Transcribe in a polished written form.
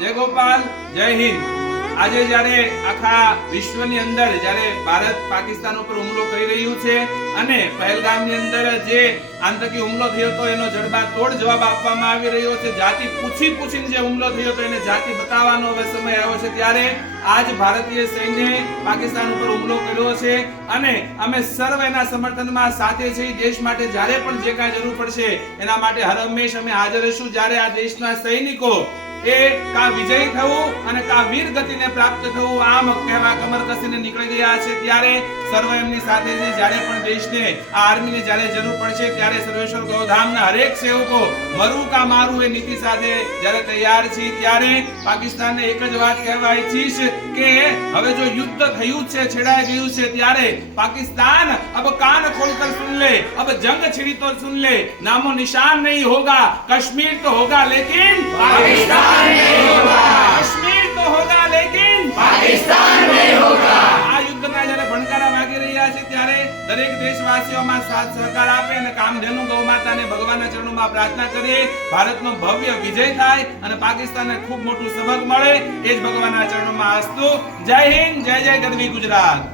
जय गोपाल, जय हिंद। आज જ્યારે આખા વિશ્વની અંદર જ્યારે ભારત પાકિસ્તાન ઉપર હુમલો કરી રહ્યું છે અને પહેલગામની અંદર જે આતંકી હુમલો થયો હતો એનો જડબાતોડ જવાબ આપવામાં આવી રહ્યો છે, જાતિ પૂછીને જે હુમલો થયો હતો એને જાતિ બતાવવાનો હવે સમય આવ્યો છે, ત્યારે આજ ભારતીય સૈન્યએ પાકિસ્તાન ઉપર હુમલો કર્યો છે અને અમે સર્વ એના સમર્થનમાં સાથે છીએ। દેશ માટે જ્યારે પણ જે કાંઈ જરૂર પડશે એના માટે હર હંમેશ અમે હાજર રહીશું। જ્યારે આ દેશના સૈનિકો એ કા વિજય થવું અને કા વીર ગતિને પ્રાપ્ત થવું આમ કહેવા કમર કસીને નીકળી ગયા છે, ત્યારે સર્વ એમની સાથે છે। જ્યારે પણ દેશને આ આર્મીને જ્યારે જરૂર પડશે ત્યારે સર્વેશ્વર ગૌધામના હરેક સેવકો મરું કા મારું એ નીતિ સાથે જ્યારે તૈયાર છે, ત્યારે પાકિસ્તાનને એક જ વાત કહેવા ઈચ્છીશ કે હવે જો યુદ્ધ થયું છે, છેડાઈ ગયું છે, ત્યારે પાकिस्तान अब कान खोलकर सुन ले, अब जंग छिड़ी तो सुन ले, नामो निशान नहीं होगा, कश्मीर तो होगा लेकिन पाकिस्तान नहीं होगा, कश्मीर तो होगा लेकिन पाकिस्तान नहीं होगा। આ યુદ્ધના જ્યારે ભણકારા વાગી રહ્યા છે ત્યારે દરેક દેશવાસીઓમાં સાથ સહકાર આપે અને કામધેનુ ગૌ માતાને ભગવાનના ચરણોમાં પ્રાર્થના કરીએ, ભારતનો ભવ્ય વિજય થાય અને પાકિસ્તાનને ખૂબ મોટું સબક મળે, એ જ ભગવાનના ચરણોમાં અસ્તુ। જય હિન્દ, જય જય ગરવી ગુજરાત।